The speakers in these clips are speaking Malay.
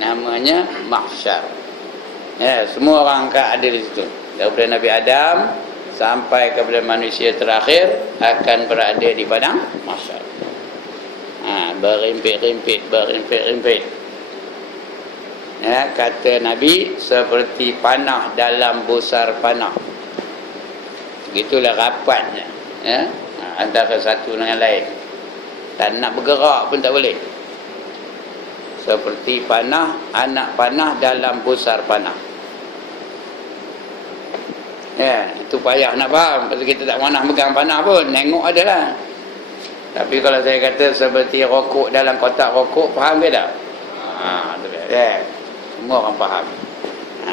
namanya mahsyar. Ya, semua orang akan ada di situ. Daripada Nabi Adam sampai kepada manusia terakhir akan berada di padang mahsyar. Berimpit-rimpit. Ya, kata Nabi, seperti panah dalam busar panah. Begitulah rapatnya, ya, antara satu dengan lain. Dan nak bergerak pun tak boleh. Seperti panah, anak panah dalam busar panah. Ya, itu payah nak faham. Pasal kita tak pernah megang panah pun, nengok adalah. Tapi kalau saya kata seperti rokok dalam kotak rokok, faham ke tak? Ya, semua orang faham.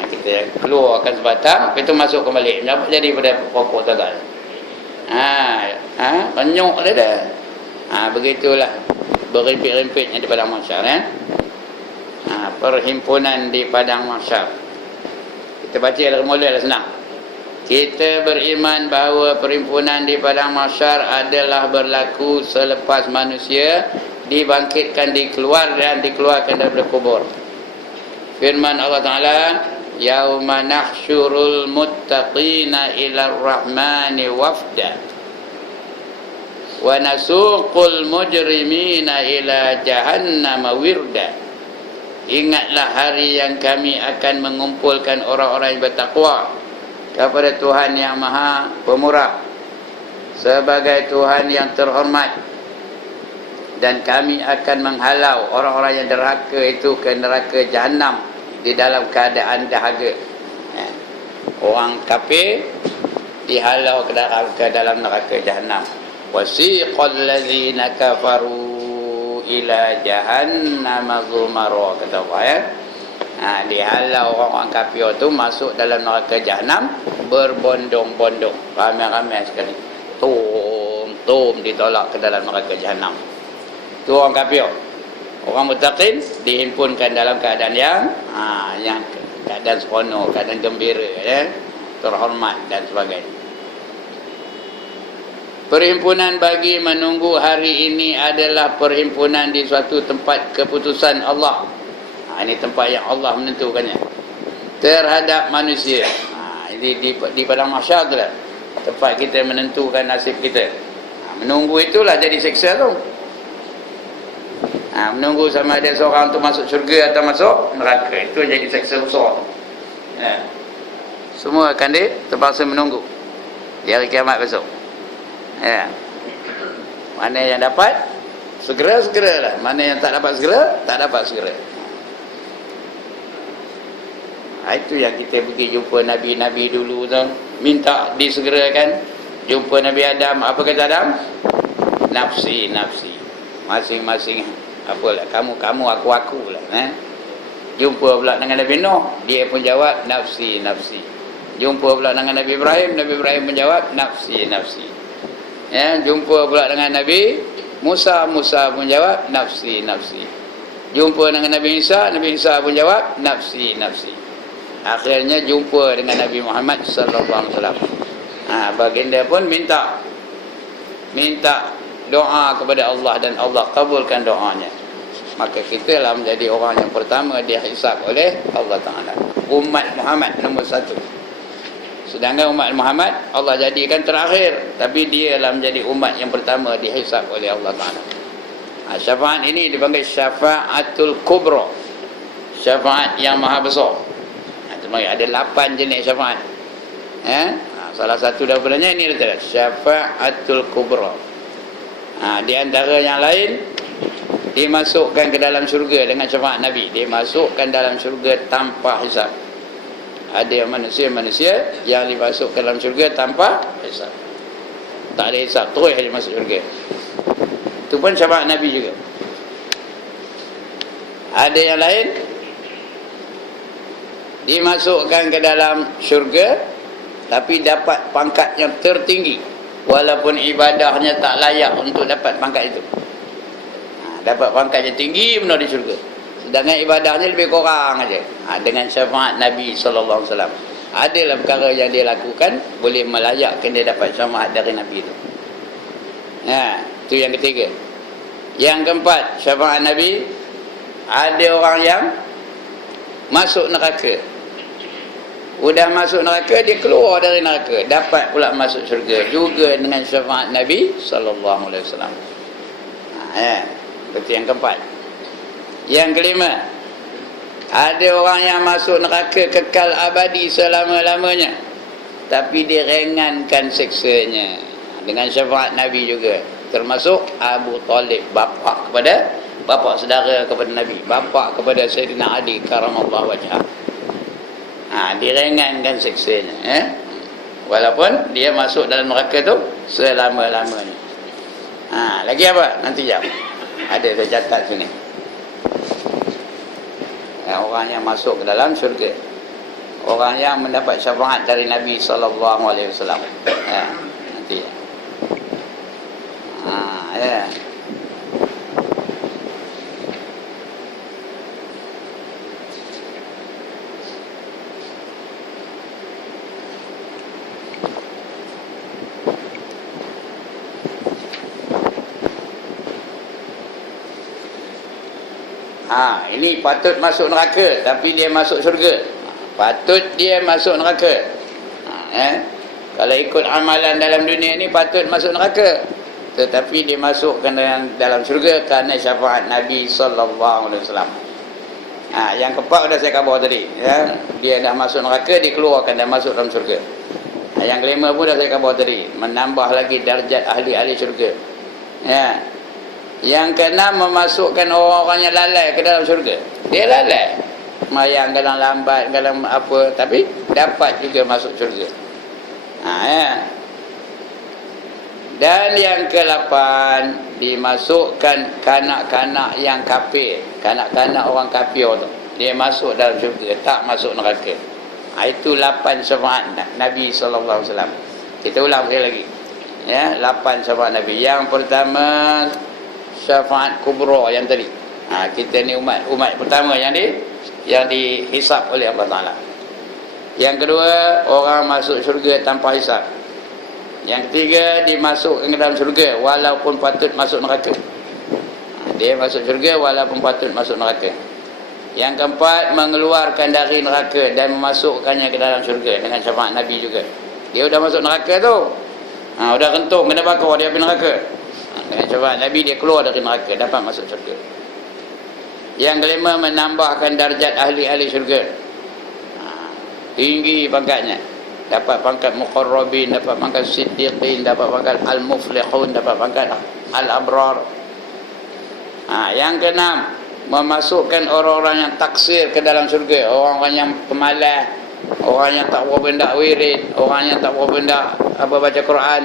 Kita keluarkan sebatang, itu masuk kembali. Dapat jadi pada rokok tegal. Renyuk dia dah. Begitulah berimpit-rimpitnya di padang mahsyar, ya. Perhimpunan di padang mahsyar. Kita baca dari mula dah senang. Kita beriman bahawa perhimpunan di padang mahsyar adalah berlaku selepas manusia dibangkitkan, dikeluarkan daripada kubur. Firman Allah Ta'ala, yauma nahsyurul muttaqina ila rahmani wafda wa nasuqul mujrimina ila jahannama wirda. Ingatlah hari yang kami akan mengumpulkan orang-orang yang bertakwa kepada Tuhan yang Maha Pemurah sebagai Tuhan yang terhormat, dan kami akan menghalau orang-orang yang derhaka itu ke neraka Jahannam di dalam keadaan dahaga. Orang kafir dihalau ke dalam neraka Jahannam. Wasiqal ladzina kafaru ila jahannama zumara, kata Allah, ya. Dihalau orang kafir tu masuk dalam neraka Jahannam berbondong-bondong, ramai-ramai sekali. Tum ditolak ke dalam neraka Jahannam. Tu orang kafir. Orang muttaqin dihimpunkan dalam keadaan yang keadaan seronok, keadaan gembira, ya, terhormat dan sebagainya. Perhimpunan bagi menunggu hari ini adalah perhimpunan di suatu tempat keputusan Allah. Ini tempat yang Allah menentukannya terhadap manusia. Di padang mahsyar tu lah tempat kita menentukan nasib kita. Menunggu itulah jadi seksa tu. Menunggu sama ada seorang tu masuk syurga atau masuk neraka, itu jadi seksa besar. Semua akan terpaksa menunggu di hari kiamat besok. Mana yang dapat segera lah, mana yang tak dapat segera. Itu yang kita pergi jumpa Nabi-Nabi dulu tu, minta disegerakan. Jumpa Nabi Adam, apa kata Adam? Nafsi, masing-masing. Apalah, kamu, aku lah. Jumpa pula dengan Nabi Nuh, dia pun jawab nafsi. Jumpa pula dengan Nabi Ibrahim pun jawab nafsi. Jumpa pula dengan Nabi Musa pun jawab nafsi. Jumpa dengan Nabi Isa pun jawab nafsi. Akhirnya jumpa dengan Nabi Muhammad sallallahu alaihi wasallam. Baginda pun minta doa kepada Allah dan Allah kabulkan doanya. Maka kita lah menjadi orang yang pertama dihisab oleh Allah Ta'ala. Umat Muhammad nombor 1. Sedangkan umat Muhammad Allah jadikan terakhir, tapi dia lah menjadi umat yang pertama dihisab oleh Allah Ta'ala. Syafaat ini dipanggil syafaatul kubra, syafaat yang maha besar. Ada 8 jenis syafaat. Salah satu daripadanya ini adalah syafaatul kubra. Di antara yang lain, dimasukkan ke dalam syurga dengan syafaat Nabi. Dimasukkan dalam syurga tanpa hisab. Ada manusia yang dimasukkan dalam syurga tanpa hisab. Tak ada hisab, terus dia masuk syurga. Itu pun syafaat Nabi juga. Ada yang lain, dimasukkan ke dalam syurga tapi dapat pangkat yang tertinggi, walaupun ibadahnya tak layak untuk dapat pangkat itu. Dapat pangkat yang tinggi benar di syurga, sedangkan ibadahnya lebih kurang aja. Dengan syafaat Nabi sallallahu alaihi wasallam, adalah perkara yang dia lakukan boleh melayakkan dia dapat syafaat dari Nabi itu. Itu yang ketiga. Yang keempat, syafaat Nabi, ada orang yang masuk neraka. Udah masuk neraka, dia keluar dari neraka, dapat pula masuk syurga juga dengan syafaat Nabi sallallahu alaihi wasallam. Itu yang keempat. Yang kelima, ada orang yang masuk neraka kekal abadi selama-lamanya, tapi diringankan siksanya dengan syafaat Nabi juga, termasuk Abu Talib, bapa saudara kepada Nabi, bapa kepada Sayyidina Ali karamallahu wajhah. Diringankan siksanya, walaupun dia masuk dalam neraka tu selama-lamanya. Lagi apa? Nanti jap. Ada saya catat sini. Orang yang masuk ke dalam syurga, orang yang mendapat syafaat dari Nabi sallallahu alaihi wasallam. Nanti. Ya. Ini patut masuk neraka tapi dia masuk syurga. Patut dia masuk neraka. Kalau ikut amalan dalam dunia ni patut masuk neraka, tetapi dia masukkan dalam syurga kerana syafaat Nabi sallallahu alaihi wasallam. Yang keempat dah saya khabar tadi, ya. Dia dah masuk neraka, dikeluarkan dan masuk dalam syurga. Yang kelima pun dah saya khabar tadi, menambah lagi darjat ahli-ahli syurga. Ya. Yang keenam, memasukkan orang-orang yang lalai ke dalam syurga. Dia lalai, mayang kadang lambat, kadang apa, tapi dapat juga masuk syurga. Ya. Dan yang ke-8, dimasukkan kanak-kanak yang kafir, kanak-kanak orang kafir tu, dia masuk dalam syurga, tak masuk neraka. Itu 8 syafaat Nabi sallallahu alaihi wasallam. Kita ulang sekali lagi. Ya, 8 syafaat Nabi. Yang pertama, syafaat kubra yang tadi. Kita ni umat pertama yang dihisap oleh Allah Taala. Yang kedua, orang masuk syurga tanpa hisap. Yang ketiga, dimasukkan ke dalam syurga walaupun patut masuk neraka. Dia masuk syurga walaupun patut masuk neraka. Yang keempat, mengeluarkan dari neraka dan memasukkannya ke dalam syurga dengan syafaat Nabi juga. Dia sudah masuk neraka tu, sudah kentung kena bakar, dia pergi neraka. Dengan syafaat Nabi dia keluar dari neraka, dapat masuk syurga. Yang kelima, menambahkan darjat ahli-ahli syurga. Tinggi pangkatnya, dapat pangkat muqarrabin, dapat pangkat siddiqin, dapat pangkat al-muflihun, dapat pangkat al-abrar. Yang keenam, memasukkan orang-orang yang taksir ke dalam syurga, orang-orang yang pemalas, orang yang tak berapa benda wirid, orang yang tak berapa benda baca Quran,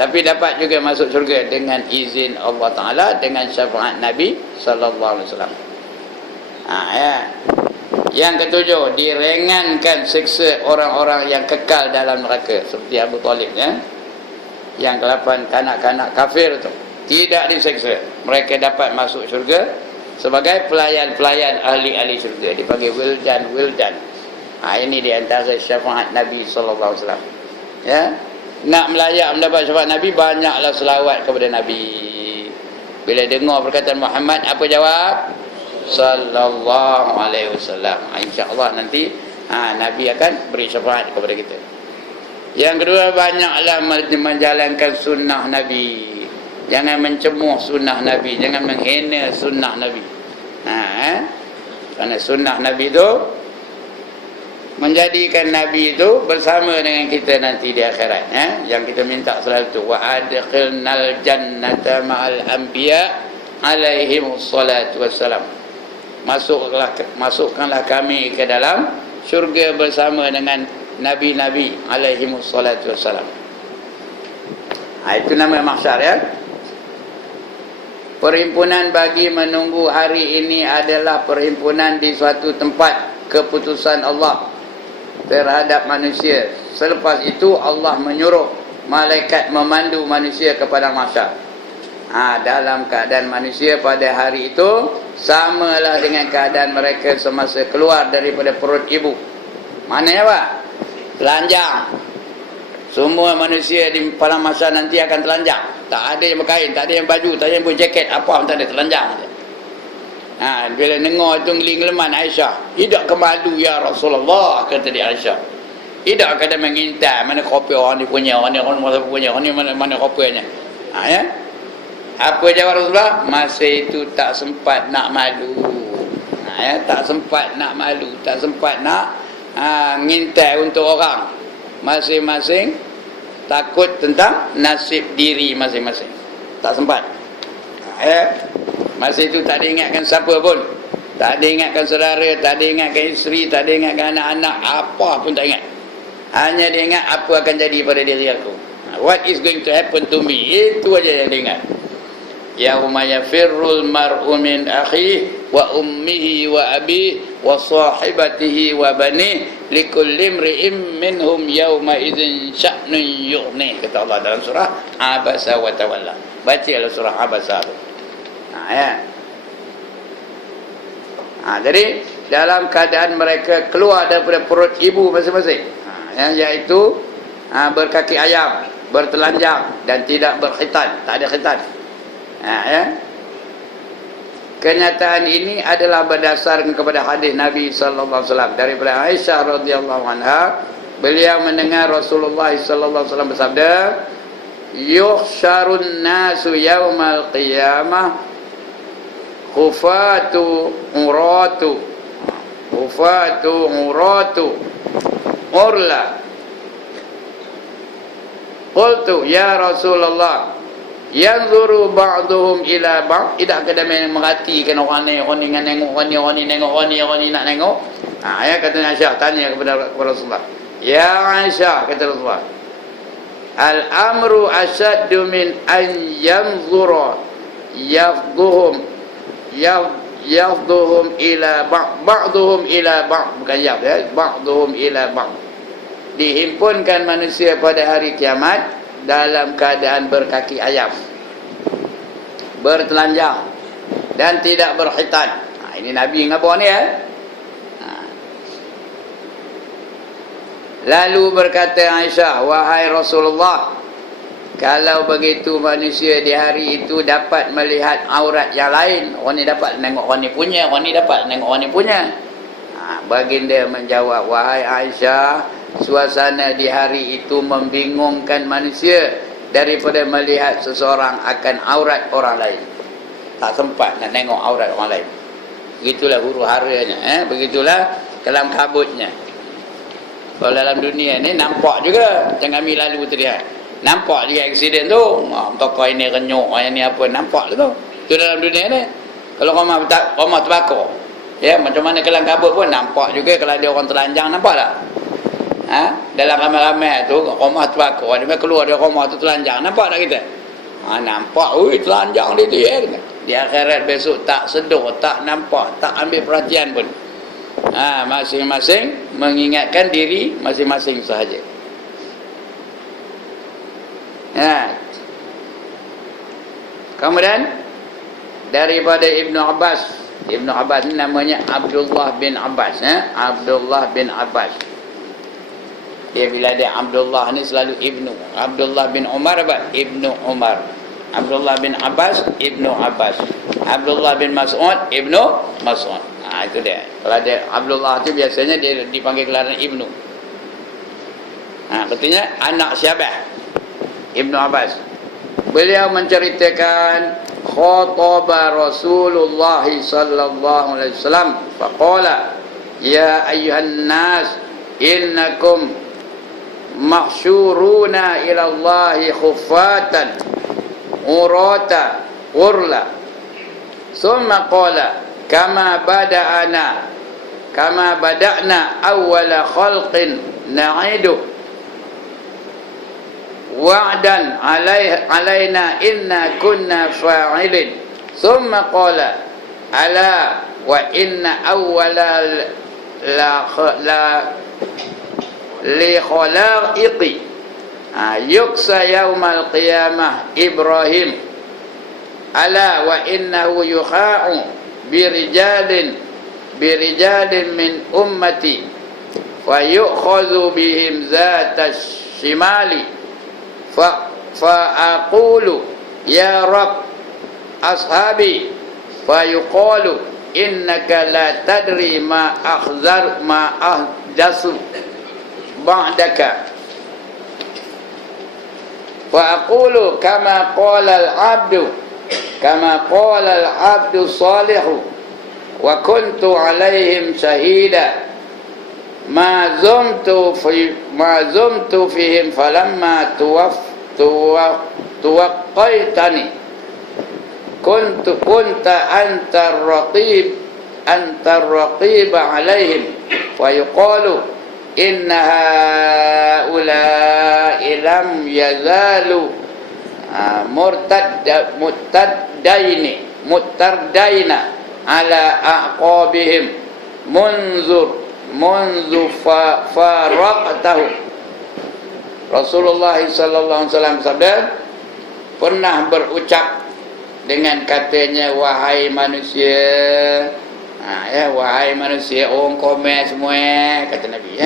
tapi dapat juga masuk syurga dengan izin Allah Taala, dengan syafaat Nabi sallallahu alaihi wasallam. Ya. Yang ketujuh, diringankan siksa orang-orang yang kekal dalam neraka seperti Abu Talib, ya. Yang ke-8, kanak-kanak kafir itu tidak disiksa, mereka dapat masuk syurga sebagai pelayan-pelayan ahli-ahli syurga, dipanggil wildan. Ini di antara syafaat Nabi sallallahu alaihi wasallam. Ya. Nak melayak mendapat syafaat Nabi, banyaklah selawat kepada Nabi. Bila dengar perkataan Muhammad, apa jawab? Sallallahu alaihi wasallam. InsyaAllah nanti Nabi akan beri syafaat kepada kita. Yang kedua, banyaklah menjalankan sunnah Nabi. Jangan mencemuh sunnah Nabi, jangan menghina sunnah Nabi. Kerana sunnah Nabi itu menjadikan Nabi itu bersama dengan kita nanti di akhirat. Yang kita minta selalu itu, wa adkhilnal jannata ma'al anbiya alaihimus salatu wassalam. Masukkanlah kami ke dalam syurga bersama dengan nabi-nabi alaihimus salatu wassalam. Itu nama mahsyar, ya. Perhimpunan bagi menunggu hari ini adalah perhimpunan di suatu tempat keputusan Allah terhadap manusia. Selepas itu Allah menyuruh malaikat memandu manusia ke padang mahsyar. Dalam keadaan manusia pada hari itu samalah dengan keadaan mereka semasa keluar daripada perut ibu. Maknanya apa? Telanjang. Semua manusia di padang mahsyar nanti akan telanjang. Tak ada yang berkain, tak ada yang baju, tak ada yang berjaket, apa pun tak ada, telanjang saja. Bila dengar tu ngeling-ngeleman Aisyah, "Tidak kemalu ya Rasulullah," kata dia Aisyah. "Tidak kada mengintai mana kopi orang ni punya, orang ni punya, orang ni mana kopinya." Ya. Apa jawab Rasulullah? Masa itu tak sempat nak malu. Ya, tak sempat nak malu, tak sempat nak ngintai untuk orang. Masing-masing takut tentang nasib diri masing-masing. Tak sempat. Ya. Masa itu tak ada ingatkan siapa pun. Tak ada ingatkan saudara, tak ada ingatkan isteri, tak ada ingatkan anak-anak, apa pun tak ingat. Hanya dia ingat apa akan jadi pada diri aku. What is going to happen to me? Itu aja yang dia ingat. Yauma yafirrul mar'u min akhihi wa ummihi wa abihi wa sahibatihi wa banihi likulli imri'in minhum yawma idzin sya'nun yughni, kata Allah dalam surah Abasa wa Tawalla. Bacalah surah Abasa tu. Ya. Jadi dalam keadaan mereka keluar daripada perut ibu masing-masing, iaitu berkaki ayam, bertelanjang dan tidak berkhitan, tak ada khitan. Ya. Kenyataan ini adalah berdasarkan kepada hadis Nabi sallallahu alaihi wasallam daripada Aisyah radhiyallahu anha. Beliau mendengar Rasulullah sallallahu alaihi wasallam bersabda, "Yuhsyarun nasu yaumal qiyamah khufatu uratu urla." Qultu ya Rasulullah, yanzuru ba'duhum ila ba'd, tidak kena merhatikan orang ni nengok, orang ni nak nengok. Ya, kata Aisyah tanya kepada Rasulullah, "Ya Aisyah," kata Rasulullah, "al-amru asyaddu min an yanzura yafduhum ila ba'duhum ila ba'd," bukan ba'duhum ila ba'd. Dihimpunkan manusia pada hari kiamat dalam keadaan berkaki ayam, bertelanjang dan tidak berkhitan. Ini Nabi ngapa ni ya? Lalu berkata Aisyah, "Wahai Rasulullah, kalau begitu manusia di hari itu dapat melihat aurat yang lain. Orang ni dapat tengok orang ni punya, orang ni dapat tengok orang ni punya." Baginda menjawab, "Wahai Aisyah, suasana di hari itu membingungkan manusia daripada melihat seseorang akan aurat orang lain. Tak sempat nak tengok aurat orang lain." Begitulah huru haranya, begitulah kelam kabutnya. Kalau dalam dunia ni nampak juga, jangan ambil lalu terlihat. Nampak dia aksiden tu, tokoh ini renyuk, yang ni apa, nampak tu. Itu dalam dunia ni. Kalau rumah terbakar, ya, macam mana kelam kabut pun nampak juga. Kalau ada orang telanjang, nampak tak? Dalam ramai-ramai tu rumah terbakar, dia keluar dari rumah tu telanjang, nampak tak kita? Nampak, telanjang dia tu ya. Di akhirat besok tak sedar, tak nampak, tak ambil perhatian pun. Masing-masing mengingatkan diri masing-masing sahaja. Kemudian daripada Ibnu Abbas ni namanya Abdullah bin Abbas. Abdullah bin Abbas. Dia bila ada Abdullah ni selalu Ibnu. Abdullah bin Umar apa? Ibnu Umar. Abdullah bin Abbas, Ibnu Abbas. Abdullah bin Mas'ud, Ibnu Mas'ud. Itu dia. Kalau ada Abdullah tu biasanya dia dipanggil gelaran Ibnu. Katanya anak Syabah, Ibnu Abbas. Beliau menceritakan khataba Rasulullah sallallahu alaihi wasallam faqala, "Ya ayyuhan nas, innakum mahsyuruna ila Allahi khuffatan urata urla." Summa qala, "Kama bada'na awwala khalqin na'idu wa'dan alaina inna kunna fa'ilin." Summa qala, "Ala wa inna awwala li khalaiqi yuksa yawmal qiyamah Ibrahim. Ala wa innahu yukha'u birijalin min ummati wa yu'khadhu bihim zata shimali fa aqulu ya Rabb ashabi fa yuqalu innaka la tadri ma ahdasu ba'daka. Wa aqulu kama qala al-'abdu salihu wa kuntu 'alaihim shahida ma zumtu fihim falamma tuwaqqaitani kunta antar raqib 'alaihim wa yuqalu inna haula'i lam yazalu murtaddaina ala aqabihim munzu faraqtahu. Rasulullah sallallahu alaihi wasallam sabda, pernah berucap dengan katanya, wahai manusia, wahai manusia, orang komen semua, kata Nabi,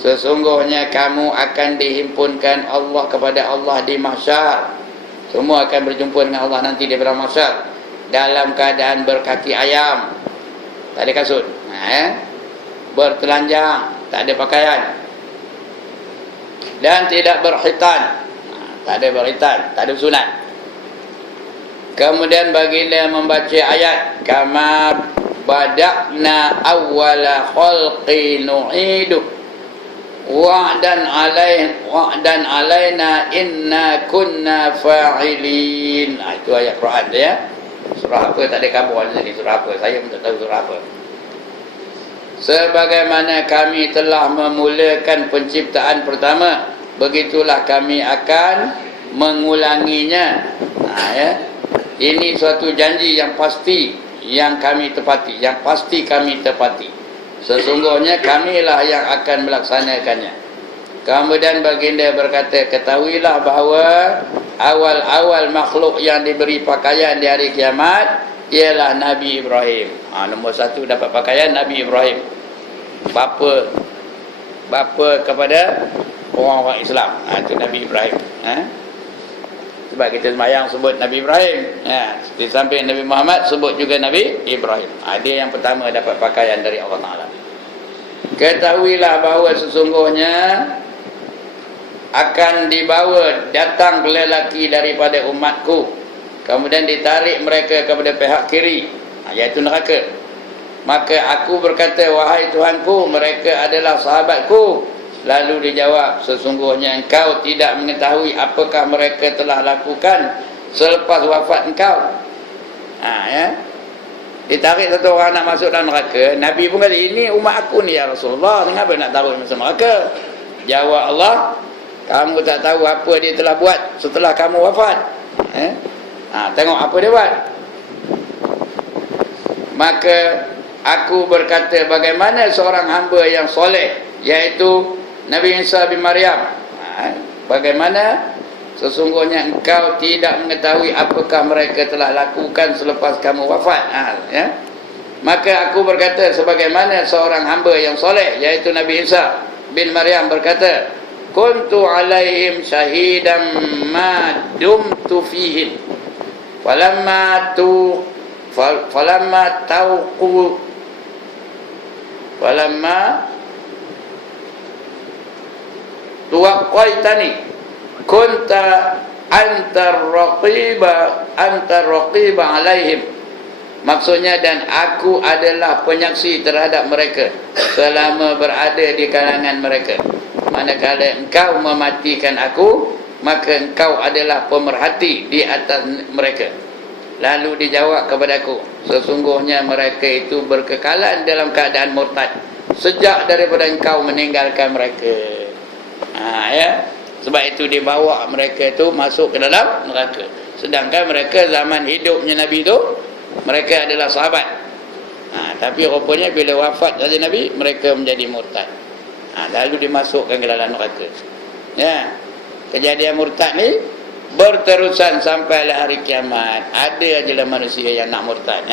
sesungguhnya kamu akan dihimpunkan Allah kepada Allah di mahsyar. Semua akan berjumpa dengan Allah nanti di padang mahsyar dalam keadaan berkaki ayam, tak ada kasut, bertelanjang, tak ada pakaian, dan tidak berkhitan, tak ada berkhitan, tak ada sunat. Kemudian baginda membaca ayat, kama bada'na awwala khalqi nu'idu wa'dan alaina inna kunna fa'ilin. Itu ayat Quran dia. Surah apa, tak ada kabar di sini surah apa, saya pun tak tahu surah apa. Sebagaimana kami telah memulakan penciptaan pertama, begitulah kami akan mengulanginya. Ini suatu janji yang pasti yang kami tepati, yang pasti kami tepati. Sesungguhnya kamilah yang akan melaksanakannya. Kemudian baginda berkata, ketahuilah bahawa awal-awal makhluk yang diberi pakaian di hari kiamat ialah Nabi Ibrahim. Nombor satu dapat pakaian Nabi Ibrahim, bapa kepada orang-orang Islam. Itu Nabi Ibrahim. Sebab kita sembahyang sebut Nabi Ibrahim, di samping Nabi Muhammad sebut juga Nabi Ibrahim. Dia yang pertama dapat pakaian dari Allah Ta'ala. Ketahuilah bahawa sesungguhnya akan dibawa datang lelaki daripada umatku, kemudian ditarik mereka kepada pihak kiri, iaitu neraka. Maka aku berkata, wahai Tuhanku, mereka adalah sahabatku. Lalu dijawab, sesungguhnya engkau tidak mengetahui apakah mereka telah lakukan selepas wafat engkau. Ditarik satu orang nak masuk dalam neraka. Nabi pun kata, ini umat aku ni ya Rasulullah, kenapa nak taruh masuk neraka? Jawab Allah, kamu tak tahu apa dia telah buat setelah kamu wafat. Tengok apa dia buat. Maka aku berkata, bagaimana seorang hamba yang soleh, iaitu Nabi Isa bin Maryam, bagaimana sesungguhnya engkau tidak mengetahui apakah mereka telah lakukan selepas kamu wafat. Maka aku berkata, sebagaimana seorang hamba yang soleh, iaitu Nabi Isa bin Maryam berkata, kuntu alaihim syahidan ma dumtu fihim falamma tuwaqqaitani kunta antar raqiba alaihim. Maksudnya, dan aku adalah penyaksi terhadap mereka selama berada di kalangan mereka. Manakala engkau mematikan aku, maka engkau adalah pemerhati di atas mereka. Lalu dijawab kepadaku, sesungguhnya mereka itu berkekalan dalam keadaan murtad sejak daripada engkau meninggalkan mereka. Sebab itu dibawa mereka itu masuk ke dalam neraka. Sedangkan mereka zaman hidupnya Nabi itu, mereka adalah sahabat. Tapi rupanya bila wafat saja Nabi, mereka menjadi murtad. Lalu dimasukkan ke dalam neraka. Kejadian murtad ni berterusan sampailah hari kiamat. Ada ajalah manusia yang nak murtad.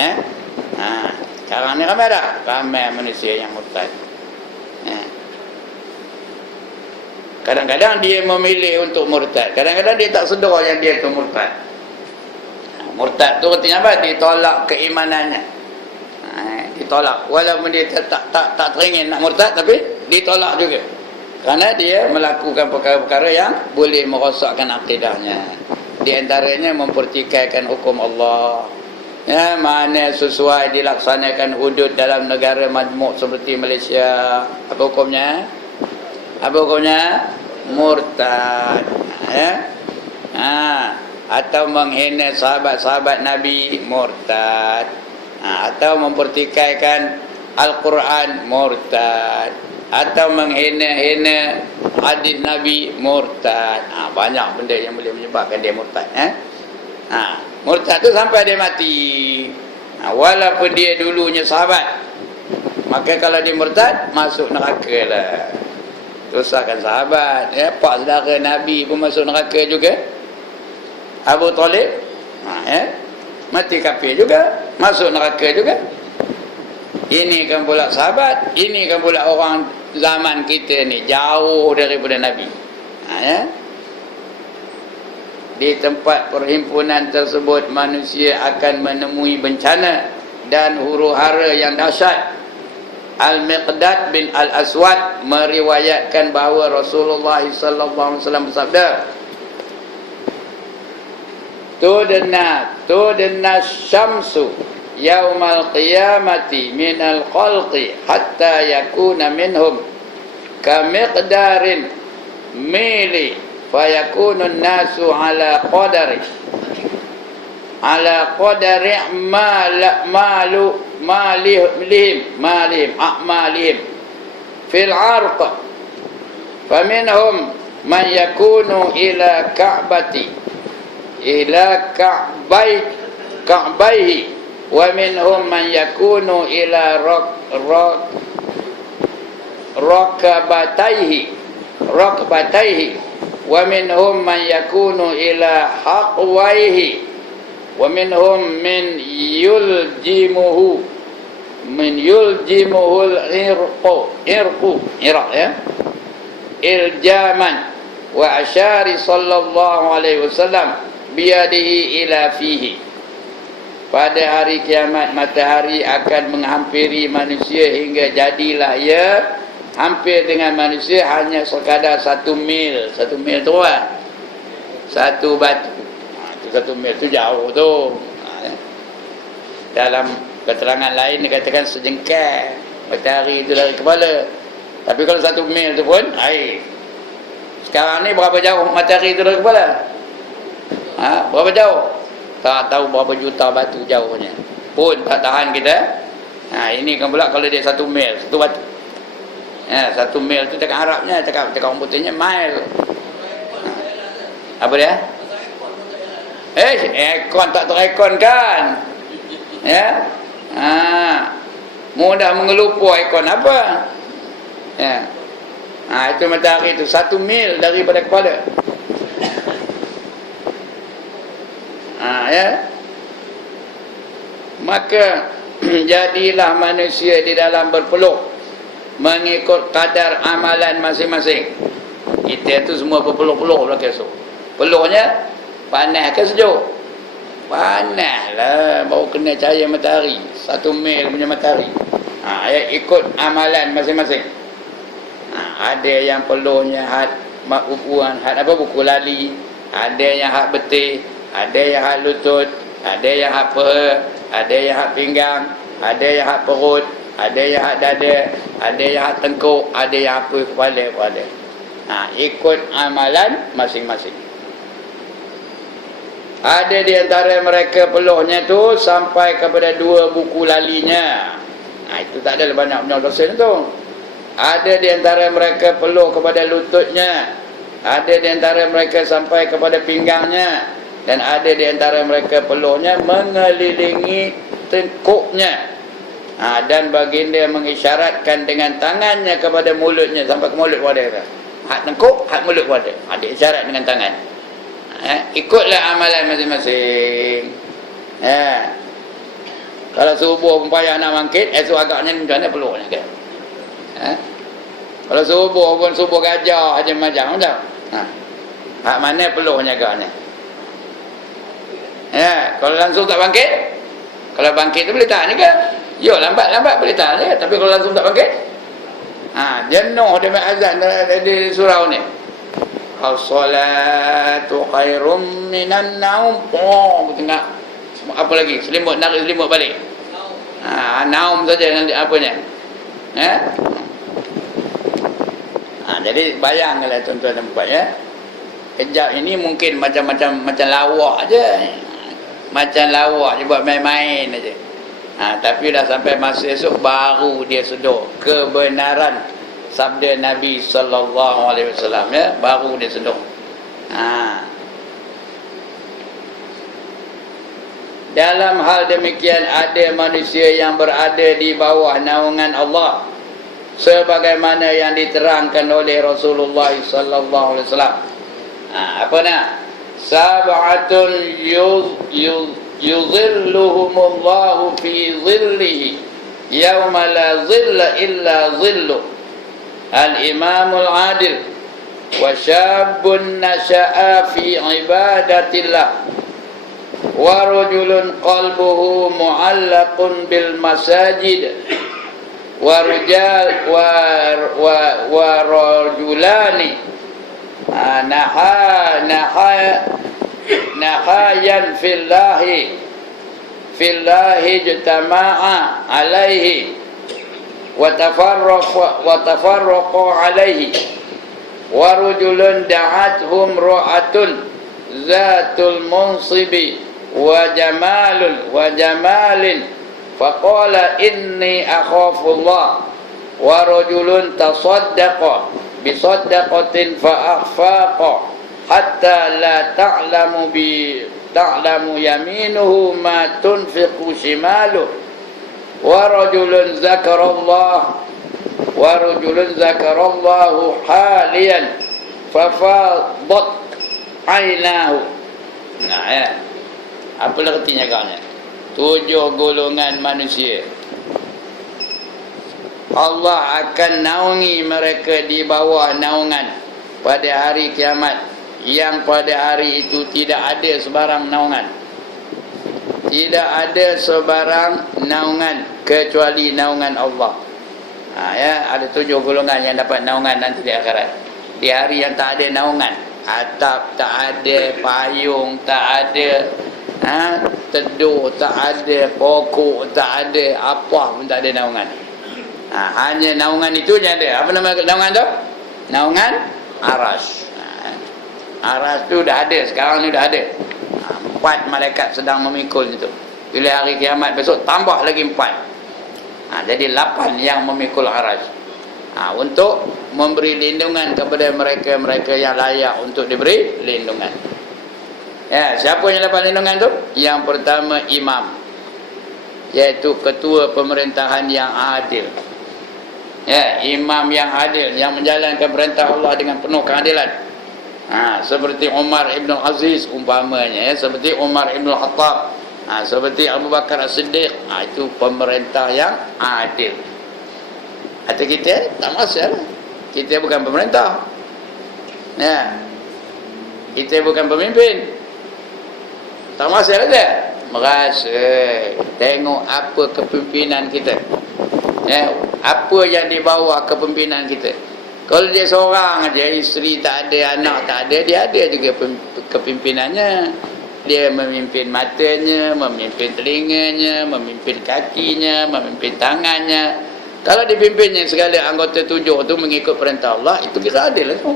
Sekarang ni ramai dah, ramai manusia yang murtad. Kadang-kadang dia memilih untuk murtad, kadang-kadang dia tak sedar yang dia tu murtad. Murtad tu artinya apa? Ditolak keimanannya. ditolak. Walaupun dia tak teringin nak murtad, tapi ditolak juga. Kerana dia melakukan perkara-perkara yang boleh merosakkan akidahnya. Di antaranya mempertikaikan hukum Allah. Ya, mana sesuai dilaksanakan hudud dalam negara majmuk seperti Malaysia. Apa hukumnya? Apa hukumnya? Murtad. Ya. Atau menghina sahabat-sahabat Nabi, murtad. Atau mempertikaikan Al-Quran, murtad. Atau menghina-hina hadis Nabi, murtad. Banyak benda yang boleh menyebabkan dia murtad. Murtad tu sampai dia mati. Walaupun dia dulunya sahabat, maka kalau dia murtad, masuk neraka lah. Dosahkan sahabat. Pak saudara Nabi pun masuk neraka juga. Abu Talib mati kafir juga, masuk neraka juga. Ini kan pula sahabat, ini kan pula orang zaman kita ni jauh daripada Nabi. Di tempat perhimpunan tersebut manusia akan menemui bencana dan huru-hara yang dahsyat. Al-Miqdad bin Al-Aswad meriwayatkan bahawa Rasulullah sallallahu alaihi wasallam bersabda, Tudna syamsu yaumal qiyamati minal khalqi hatta yakuna minhum kamiqdarin mili fayakunun nasu ala qadari malihim fil arq faminhum man yakunu ila ka'baihi wa minhum man yakunu ila rakabataihi wa minhum man yakunu ila haqwaihi wa minhum min yuljimuhu iljaman wa asyari sallallahu alaihi wasallam biyadihi ila fihi. Pada hari kiamat matahari akan menghampiri manusia hingga jadilah ia hampir dengan manusia hanya sekadar 1 mil. 1 mil tu kan? Satu batu. 1 mil tu jauh tu. Dalam keterangan lain dikatakan sejengkal matahari itu dari kepala. Tapi kalau 1 mil tu pun air. Sekarang ni berapa jauh matahari itu dari kepala? Berapa jauh? Tak tahu berapa juta batu jauhnya. Pun tak tahan kita. Ini kan pula kalau dia 1 mil, 1 batu. 1 mil tu cakap Arabnya, cakap orang putihnya mile. Apa dia? Ekon tak terekon kan? Ya. Mudah mengelupur ekon apa? Ya. Itu matahari itu 1 mil daripada kepala. Maka jadilah manusia di dalam berpeluh mengikut kadar amalan masing-masing. Kita tu semua berpeluh-peluh belakang esok. Peluhnya panas ke sejuk? Panas lah, baru kena cahaya matahari 1 mil punya matahari. Ikut amalan masing-masing. Ada yang peluhnya had ukuran had apa, buku lali. Ada yang had betih, ada yang had lutut, ada yang had peha, ada yang had pinggang, ada yang had perut, ada yang had dada, ada yang had tengkuk, ada yang apa kepala. Ikut amalan masing-masing. Ada di antara mereka peluhnya tu sampai kepada 2 buku lalinya. Itu tak ada banyak punya dosa tu. Ada di antara mereka peluh kepada lututnya. Ada di antara mereka sampai kepada pinggangnya. Dan ada di antara mereka peluhnya mengelilingi tengkuknya. Dan baginda mengisyaratkan dengan tangannya kepada mulutnya sampai ke mulut wadah. Hak tengkuk, hak mulut wadah. Ada isyarat dengan tangan. Ikutlah amalan masing-masing. Kalau subuh pempayah nak bangkit, esok agaknya macam mana peluhnya ke? Kalau subuh pun subuh gajah aja macam. Hak mana peluhnya agaknya? Kalau langsung tak bangkit, kalau bangkit tu boleh tahan ke? Yo, lambat-lambat boleh tahan dia. Tapi kalau langsung tak bangkit, jenuh dia main azan di surau ni. As-salatu khairum minan naum. Tengah apa lagi? Selimut, narik selimut balik. Naum saja nanti apanya. Jadi bayangkanlah tuan-tuan dan puan ya. Kejap ini mungkin macam lawak aja. Macam lawak je buat main-main aja. Tapi dah sampai masa esok baru dia sedar kebenaran sabda Nabi sallallahu alaihi wasallam ya, baru dia sedar. Dalam hal demikian ada manusia yang berada di bawah naungan Allah sebagaimana yang diterangkan oleh Rasulullah sallallahu alaihi wasallam. Apa nak? Sab'atun yuzilluhumullahu fi zillihi yawma la zilla illa zilluh. Al-imamul adil wa syabun nasha'a fi ibadatillah wa rajulun qalbuhu mu'allaqun bil masajid wa rajulani nahayan fillahi jtama'a alaihi wa tafarraqa alaihi wa rajulun da'athum ra'atun zatul munsibi wa jamalin faqala inni akhafullah wa rajulun tasaddaqa bisaddaqatin fa'akhfaqa hatta la ta'lamu yaminuhu ma tunfiqu shimaluhu wa rajulun zakarallahu haliyan fafadat ainahu. Apa artinya katanya? 7 golongan manusia Allah akan naungi mereka di bawah naungan pada hari kiamat, yang pada hari itu tidak ada sebarang naungan. Tidak ada sebarang naungan kecuali naungan Allah. Ada 7 golongan yang dapat naungan nanti di akhirat. Di hari yang tak ada naungan, atap tak ada, payung tak ada, teduh tak ada, pokok tak ada, apa pun tak ada naungan. Hanya naungan itu je ada. Apa nama naungan tu? Naungan Arash. Arash tu dah ada, sekarang ni dah ada. 4 malaikat sedang memikul itu. Bila hari kiamat besok tambah lagi 4. Jadi 8 yang memikul Arash. Untuk memberi lindungan kepada mereka-mereka yang layak untuk diberi lindungan. Ya, siapa yang dapat lindungan tu? Yang pertama imam, iaitu ketua pemerintahan yang adil. Ya, imam yang adil, yang menjalankan perintah Allah dengan penuh keadilan. Seperti Umar ibn Aziz umpamanya, seperti Umar ibn Khattab, seperti Abu Bakar As-Siddiq. Itu pemerintah yang adil. Atau kita tak masalah, kita bukan pemerintah. Kita bukan pemimpin, tak masalah dah. Merasa tengok apa kepimpinan kita, apa yang di bawah kepimpinan kita. Kalau dia seorang aja, isteri tak ada, anak tak ada, dia ada juga kepimpinannya. Dia memimpin matanya, memimpin telinganya, memimpin kakinya, memimpin tangannya. Kalau dipimpinnya segala anggota 7 tu mengikut perintah Allah, itu kira adil lah tu.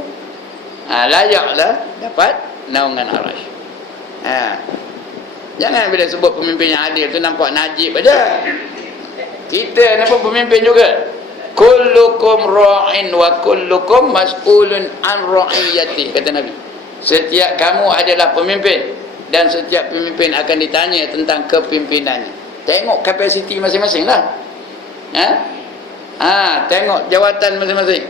Layaklah dapat naungan Arash. Jangan bila sebut pemimpin yang adil tu nampak najib aja. Kita nampak pemimpin juga. Kullukum ra'in wa kullukum mas'ulun an ra'iyati, kata Nabi. Setiap kamu adalah pemimpin, dan setiap pemimpin akan ditanya tentang kepimpinannya. Tengok kapasiti masing-masing lah. Tengok jawatan masing-masing.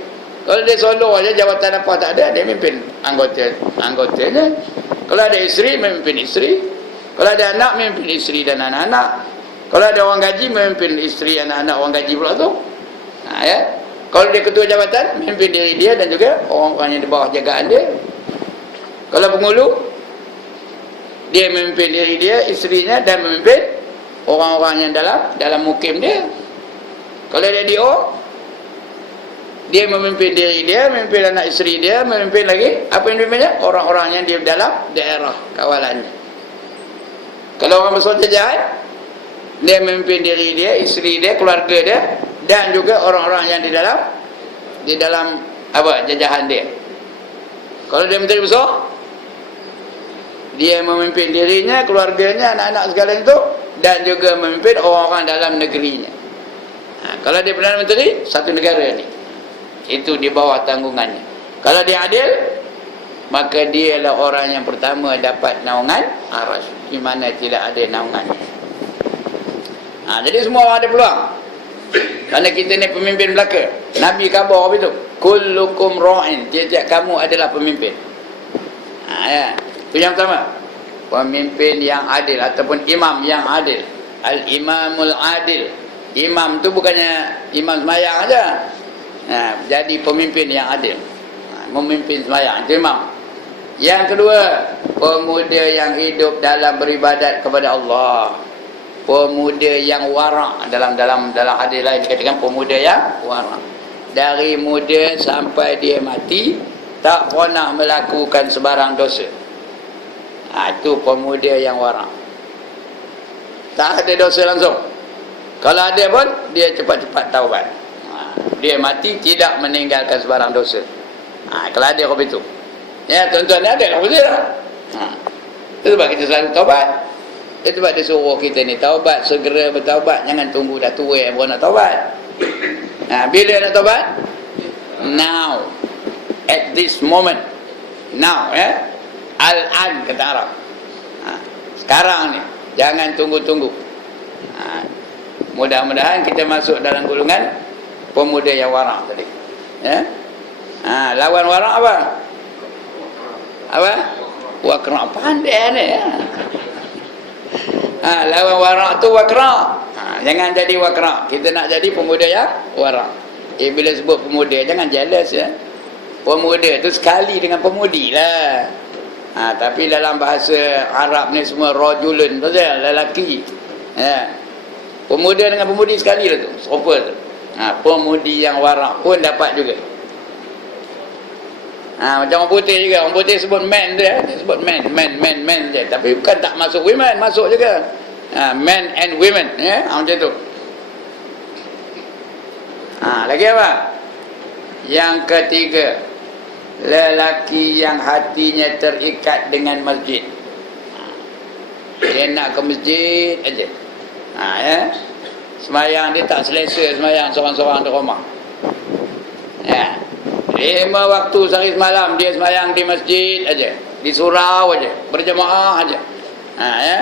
Kalau dia solo aja, jawatan apa tak ada, dia memimpin anggotanya. Kalau ada isteri, memimpin isteri. Kalau ada anak, memimpin isteri dan anak-anak. Kalau ada orang gaji, memimpin isteri, anak-anak orang gaji pula tu. Kalau dia ketua jabatan, memimpin diri dia dan juga orang-orang yang di bawah jagaan dia. Kalau pengulu, dia memimpin diri dia, isterinya, dan memimpin orang-orang yang dalam mukim dia. Kalau dia DO, dia memimpin diri dia, memimpin anak isteri dia, memimpin lagi apa yang dipimpinnya? Orang-orang yang di dalam daerah kawalannya. Kalau orang bersuatu jahat, dia memimpin diri dia, isteri dia, keluarga dia, dan juga orang-orang yang di dalam apa jajahan dia. Kalau dia menteri besar, dia memimpin dirinya, keluarganya, anak-anak segala itu, dan juga memimpin orang-orang dalam negerinya. Kalau dia Perdana Menteri, satu negara ni, itu di bawah tanggungannya. Kalau dia adil, maka dia adalah orang yang pertama dapat naungan Arasy, di mana tidak ada naungannya. Jadi semua orang ada peluang. Kerana kita ni pemimpin belaka. Nabi khabar apa itu? Kullukum ra'in, tiap-tiap kamu adalah pemimpin. Ya. Itu yang pertama, pemimpin yang adil ataupun imam yang adil. Al-imamul adil. Imam tu bukannya imam sembahyang aja. Jadi pemimpin yang adil. Memimpin sembahyang itu imam. Yang kedua, pemuda yang hidup dalam beribadat kepada Allah. Pemuda yang warak, dalam hadis lain dikatakan pemuda yang warak. Dari muda sampai dia mati tak pernah melakukan sebarang dosa. Itu pemuda yang warak. Tak ada dosa langsung. Kalau ada pun dia cepat-cepat taubat. Dia mati tidak meninggalkan sebarang dosa. Kalau ada apa itu. Ya, tuan-tuan ada lah dosa. Itu sebab kita selalu taubat. Itu sebab dia suruh kita ni taubat, segera bertaubat, jangan tunggu dah tua yang baru nak taubat. Bila nak taubat? Now, at this moment, now, ya. Al-an kata Arab. Sekarang ni, jangan tunggu-tunggu. Mudah-mudahan kita masuk dalam golongan pemuda yang warak tadi. Ya. Lawan warak apa? Apa? Wakra, pandai ni. Ya. Lawan warak tu wakra. Jangan jadi wakra. Kita nak jadi pemuda yang warak. Bila sebut pemuda, jangan jealous ya. Pemuda tu sekali dengan pemudi lah. Tapi dalam bahasa Arab ni semua rajulun, betul, lelaki. Ya. Pemuda dengan pemudi sekali lah tu, serupa tu. Pemudi yang warak pun dapat juga. Macam orang putih juga. Orang putih sebut man tu ya. Dia sebut man je. Tapi bukan tak masuk women, masuk juga. Men and women ya. Macam tu. Lagi apa? Yang ketiga, lelaki yang hatinya terikat dengan masjid. Dia nak ke masjid aja. Ya. Semayang dia tak selesa semayang seorang-seorang di rumah. Ya. 5 waktu sehari semalam dia semayang di masjid aja, di surau aja, berjemaah aja. Ya.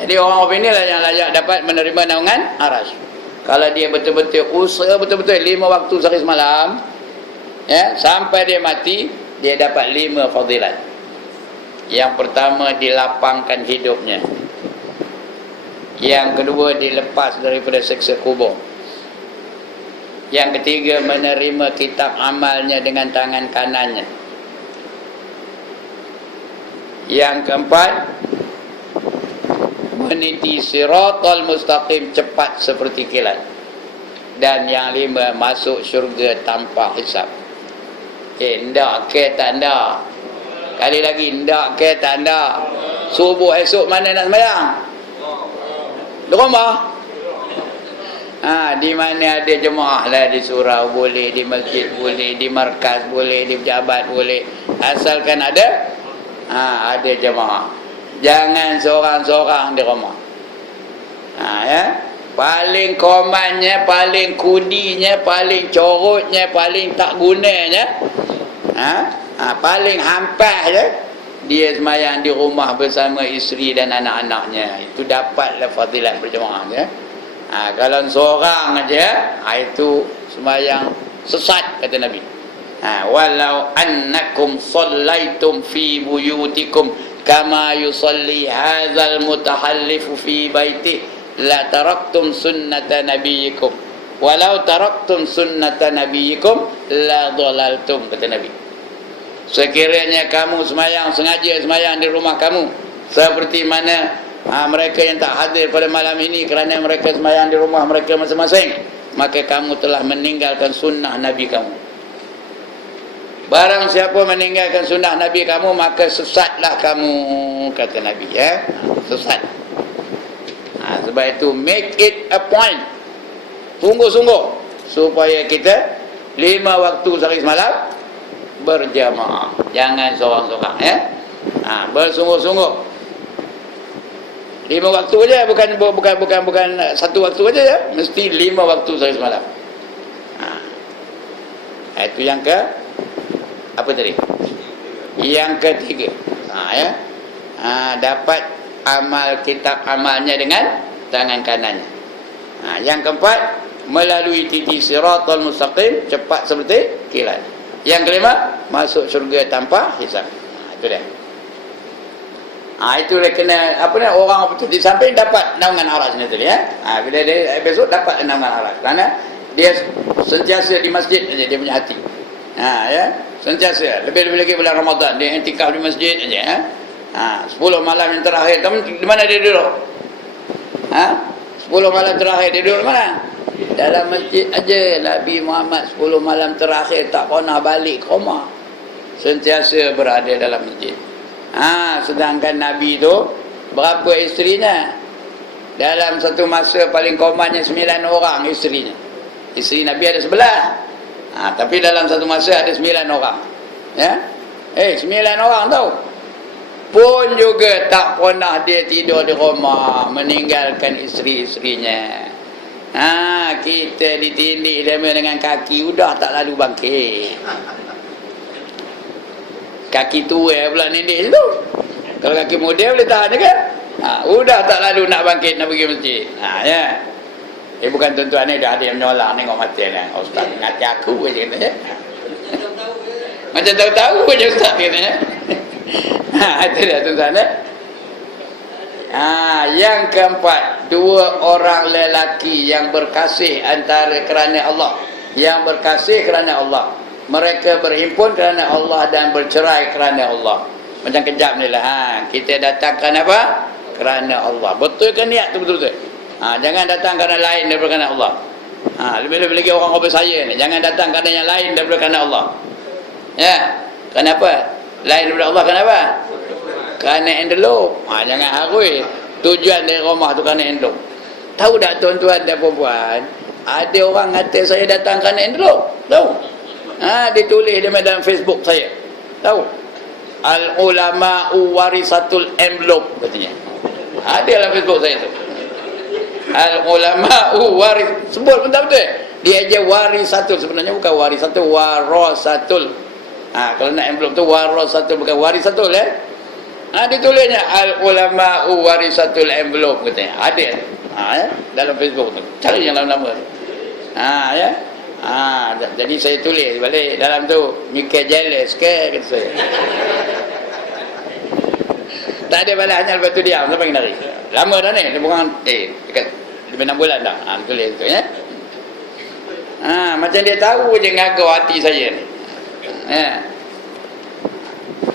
Jadi orang-orang inilah yang layak dapat menerima naungan Arasy. Kalau dia betul-betul usaha betul-betul 5 waktu sehari semalam, ya, sampai dia mati, dia dapat 5 fadilat. Yang pertama, dilapangkan hidupnya. Yang kedua, dilepas daripada siksa kubur. Yang ketiga, menerima kitab amalnya dengan tangan kanannya. Yang keempat, meniti siratal mustaqim cepat seperti kilat. Dan yang 5, masuk syurga tanpa hisab. Ndak ke tak ndak? Kali lagi, ndak ke tak ndak? Subuh esok mana nak sembahyang? Di rumah. Di mana ada jemaah lah, di surau boleh, di masjid boleh, di markas boleh, di pejabat boleh, asalkan ada ada jemaah. Jangan seorang-seorang di rumah. Ya. Paling komannya, paling kudinya, paling corotnya, paling tak gunanya, paling hampah je, dia semayang di rumah bersama isteri dan anak-anaknya. Itu dapatlah fadilat berjemaah ya. Kalau seorang aja, itu semayang sesat kata Nabi. Walau annakum sallaitum fi buyutikum kama yusalli hadzal mutahallifu fi baiti la taraktum sunnata nabiyikum walau taraktum sunnata nabiyikum la dhalaltum kata Nabi. Sekiranya kamu semayang sengaja semayang di rumah kamu seperti mana mereka yang tak hadir pada malam ini kerana mereka sembahyang di rumah mereka masing-masing, maka kamu telah meninggalkan sunnah Nabi kamu. Barang siapa meninggalkan sunnah Nabi kamu, maka sesatlah kamu, kata Nabi, ya. Sesat. Sebab itu make it a point, sungguh-sungguh, supaya kita 5 waktu sehari semalam berjamaah, jangan seorang-seorang, ya. Bersungguh-sungguh 5 waktu aja, bukan satu waktu aja, ya. Mesti 5 waktu sehari semalam. Itu yang apa tadi? Yang ketiga, ya. Dapat amal kitab amalnya dengan tangan kanannya. Yang keempat, melalui titi siratal mustaqim, cepat seperti kilat. Yang kelima, masuk syurga tanpa hisab. Itu dia. Itulah kena orang betul di samping dapat naungan aras ni tadi, ya. Bila dia besok dapat naungan aras, kerana dia sentiasa di masjid aja dia punya hati. Ya, sentiasa. Lebih-lebih lagi bulan Ramadan dia i'tikaf di masjid aja, ya. 10 malam yang terakhir di mana dia duduk? 10 malam terakhir dia duduk mana? Dalam masjid aja. Nabi Muhammad 10 malam terakhir tak pernah balik ke rumah, sentiasa berada dalam masjid. Sedangkan Nabi tu berapa isterinya? Dalam satu masa paling komannya 9 orang isterinya. Isteri Nabi ada 11. Tapi dalam satu masa ada 9 orang. Ya? 9 orang tau. Pun juga tak pernah dia tidur di rumah, meninggalkan isteri-isterinya. Kita ditindik dengan kaki, udah tak lalu bangkit. Kaki tua pula nindik tu. Kalau kaki muda boleh tahan kan? Udah tak lalu nak bangkit nak pergi masjid. Ya. Bukan tuan-tuan ni dah ada yang menolak tengok mata ni. Ustaz ngati aku je kata, ya. Macam tahu-tahu je ustaz kata, ya. Itu dah tuan-tuan, ya. Yang keempat, 2 orang lelaki yang berkasih antara kerana Allah, yang berkasih kerana Allah. Mereka berhimpun kerana Allah dan bercerai kerana Allah. Macam kejap ni lah. Kita datang kerana apa? Kerana Allah. Betulkan niat tu betul-betul. Jangan datang kerana lain daripada kerana Allah. Lebih-lebih lagi orang ngobrol saya ni, jangan datang kerana yang lain daripada kerana Allah. Ya. Kenapa? Lain daripada Allah kenapa? Kerana envelope. Jangan harui tujuan dari rumah tu kerana envelope. Tahu tak tuan-tuan dan puan-puan, ada orang kata saya datang kerana envelope. Tahu? Ditulis dalam Facebook saya. Tahu? Al-ulama'u warisatul envelope katanya. Ada dalam Facebook saya tu. Al-ulama'u waris, sebut pun tak betul. Dia aja warisatul, sebenarnya bukan warisatul, warasatul. Kalau nak envelope tu warasatul, bukan warisatul, ya. Ditulisnya al-ulama'u warisatul envelope katanya. Ada. Ya, dalam Facebook tu. Cari yang lama-lama tu. Ya. Jadi saya tulis balik dalam tu, Mika jealous ke, kata saya. Tak ada balas, hanya lepas tu diam sampai nari. Lama dah ni, dia bukan dekat lebih 6 bulan dah. Tulis tu, ya. Macam dia tahu je ngagau hati saya ni.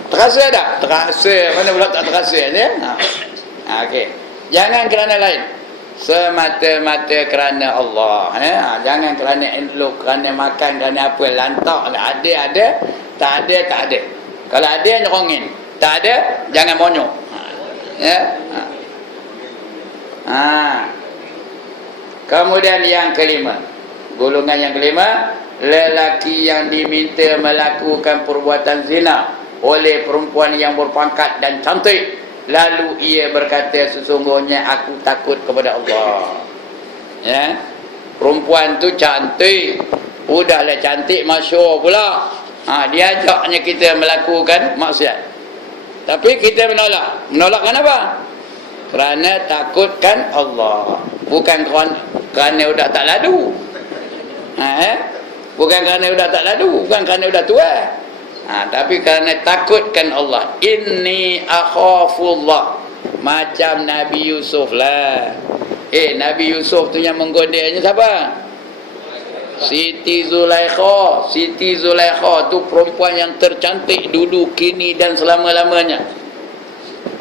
Terasa tak? Terasa. Mana pula tak terasa, ya. Okey. Jangan kerana lain, semata-mata kerana Allah, ya. Jangan kerana envelope, kerana makan, kerana apa, lantak. Ada, tak ada. Kalau ada, nyerongin. Tak ada, jangan monyok. Ya. Kemudian yang kelima, golongan yang kelima, lelaki yang diminta melakukan perbuatan zina oleh perempuan yang berpangkat dan cantik, lalu ia berkata, sesungguhnya aku takut kepada Allah. Ya. Perempuan tu cantik, udahlah cantik masyhur pula. Diajaknya kita melakukan maksiat, tapi kita menolak. Menolak kenapa? Kerana takutkan Allah, bukan kerana udah tak lalu. Bukan kerana udah tak lalu, bukan kerana udah tua. Tapi kerana takutkan Allah. Inni akhafullah. Macam Nabi Yusuf lah. Nabi Yusuf tu yang menggodanya siapa? Siti Zulaikha. Siti Zulaikha tu perempuan yang tercantik dulu, kini dan selama-lamanya.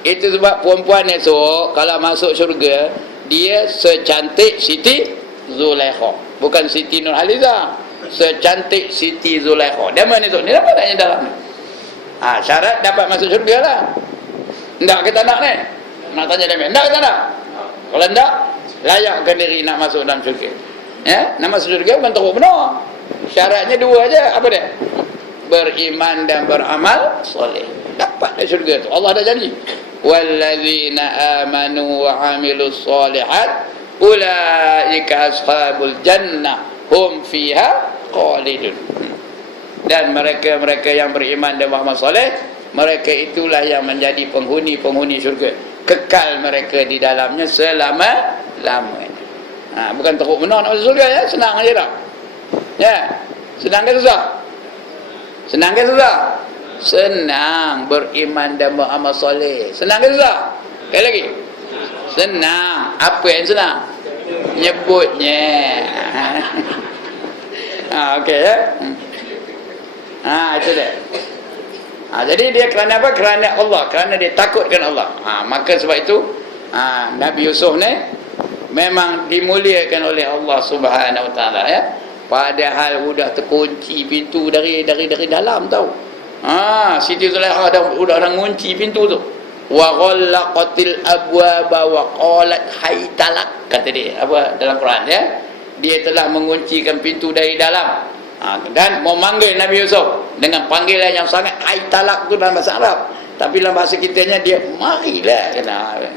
Itu sebab perempuan esok kalau masuk syurga, dia secantik Siti Zulaikha, bukan Siti Nurhaliza. Secantik Siti Zulaikha. Dia mana esok ni? Apa naknya dalam ni? Syarat dapat masuk syurga lah. Enggak kita nak ni? Nak tanya dia, enggak kita nak? Kalau enggak, layakkan diri nak masuk dalam syurga. Ya, nak masuk syurga bukan teruk benar. Syaratnya dua aja. Apa dia? Beriman dan beramal soleh. Dapat dah syurga tu. Allah dah janji. Wallazina amanu wa amilus solihat ulaika ashabul jannah hum fiha khalidun. Dan mereka-mereka yang beriman dan beramal soleh, mereka itulah yang menjadi penghuni-penghuni syurga. Kekal mereka di dalamnya selama-lamanya. Bukan teruk benar nak masuk syurga ya, senang aja tak? Ya. Senang ke susah? Senang ke susah? Senang beriman dan beramal soleh. Senang ke susah? Sekali lagi. Senang. Apa yang senang? Nyebutnya. Okey ya. Itu dia. Jadi dia kerana apa? Kerana Allah. Kerana dia takutkan Allah. Maka sebab itu Nabi Yusuf ni memang dimuliakan oleh Allah Subhanahu Wa Taala ya. Padahal sudah terkunci pintu dari dalam tahu. Siti Zulaikha sudah ngunci pintu tu. Wa ghallaqatil abwaba wa qalat haytalak, kata dia apa dalam Quran ya. Dia telah menguncikan pintu dari dalam. Dan memanggil Nabi Yusuf dengan panggilan yang sangat haytalak tu dalam bahasa Arab. Tapi dalam bahasa kitanya dia marilah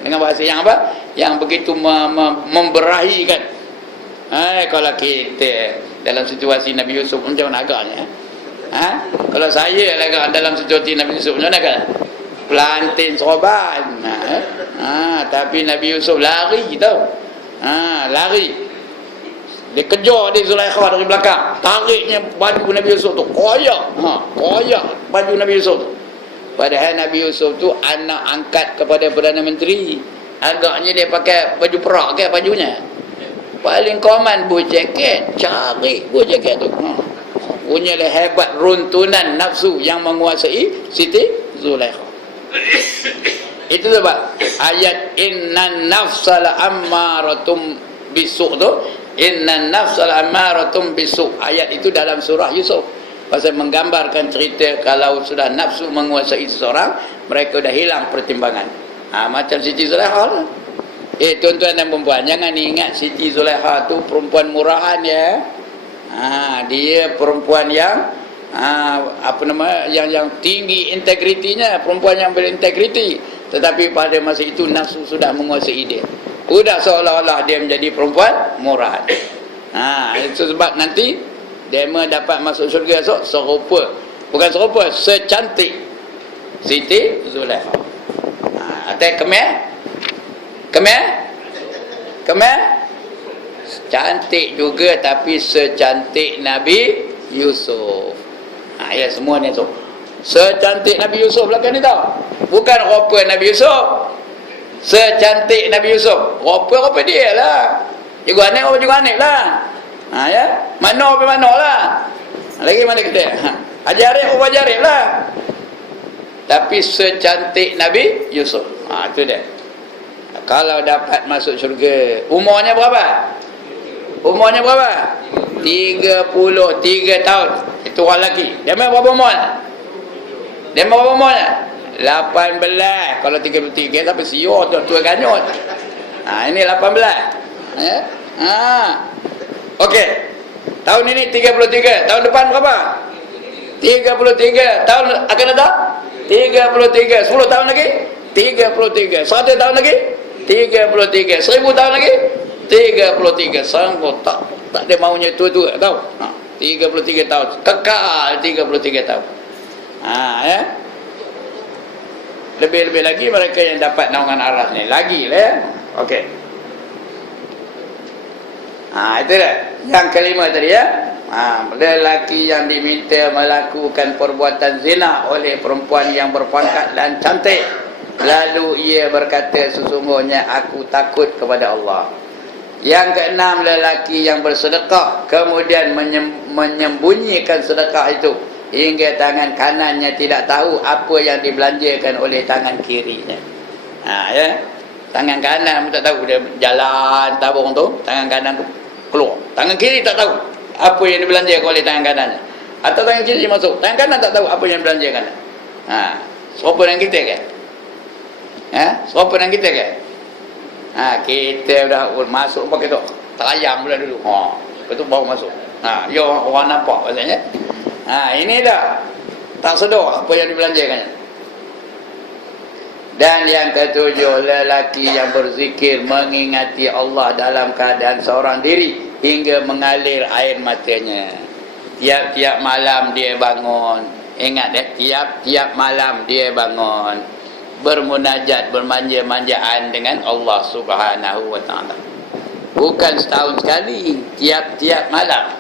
dengan bahasa yang apa? Yang begitu memberahikan. Kalau kita dalam situasi Nabi Yusuf macam mana agaknya? Kalau saya agak dalam situasi Nabi Yusuf macam mana agak? Pelantin soban. Tapi Nabi Yusuf lari tau. Lari. Dia kejar dia Zulaikha dari belakang. Tariknya baju Nabi Yusuf tu. Koyak. Koyak baju Nabi Yusuf tu. Padahal Nabi Yusuf tu anak angkat kepada Perdana Menteri. Agaknya dia pakai baju perak ke bajunya. Paling common buah jaket. Cari buah jaket tu. Punyalah hebat runtunan nafsu yang menguasai Siti Zulaikha. Itu sebab ayat innan nafsala ammaratum bisu' tu, innan nafsala ammaratum bisu', ayat itu dalam surah Yusuf. Pasal menggambarkan cerita kalau sudah nafsu menguasai seseorang, mereka dah hilang pertimbangan. Macam Siti Zulaikha lah. Tuan-tuan dan perempuan, jangan ingat Siti Zulaikha tu perempuan murahan ya. Dia perempuan yang yang tinggi integritinya, perempuan yang berintegriti. Tetapi pada masa itu nafsu sudah menguasai dia. Sudah seolah-olah dia menjadi perempuan murahan. Itu sebab nanti dia dapat masuk syurga esok serupa, bukan serupa, secantik Siti Zulaikha. Atas Kemer cantik juga, tapi secantik Nabi Yusuf. Ya semua ni tu secantik Nabi Yusuf belakang ni tau. Bukan rupa Nabi Yusuf, secantik Nabi Yusuf. Rupa dia lah. Cikgu Hanif lah. Ya, mana lah. Lagi mana kita? Haji Arif lah. Tapi secantik Nabi Yusuf. Itu dia. Kalau dapat masuk syurga. Umurnya berapa? 33 tahun. Itu orang lelaki. Dia main berapa umur? 18. Kalau 33 sampai siur tu tua ganyut. Ini 18. Ya. Okey. Tahun ini 33. Tahun depan berapa? 33. Tahun akan datang 33. 10 tahun lagi 33. 100 tahun lagi 33. 1000 tahun lagi 33. Sanggup tak ada maunya tua-tua tahu. 33 tahun. Kekal 33 tahun. Ya. Lebih-lebih lagi mereka yang dapat naungan arah ni. Lagi lah ya. Okey. Itu dah. Yang kelima tadi ya. Lelaki yang diminta melakukan perbuatan zina oleh perempuan yang berpangkat dan cantik, lalu ia berkata, sesungguhnya aku takut kepada Allah. Yang keenam, lelaki yang bersedekah kemudian menyembunyikan sedekah itu hingga tangan kanannya tidak tahu apa yang dibelanjakan oleh tangan kirinya. Ya. Tangan kanan pun tak tahu dia jalan tabung tu, tangan kanan tu keluar. Tangan kiri tak tahu apa yang dibelanjakan oleh tangan kanan. Atau tangan kiri masuk, tangan kanan tak tahu apa yang dibelanjakan. Serupa dengan kita kan? Serupa dengan kita kan? Kita dah masuk pakai tu, terayam pula dulu. Lepas tu baru masuk. Ya orang nampak maksudnya. Ini dah tak sedar apa yang dibelanjakan. Dan yang ketujuh, lelaki yang berzikir mengingati Allah dalam keadaan seorang diri hingga mengalir air matanya. Tiap-tiap malam dia bangun. Ingat tiap-tiap malam dia bangun bermunajat, bermanja-manjaan dengan Allah Subhanahu wa taala. Bukan setahun sekali, tiap-tiap malam.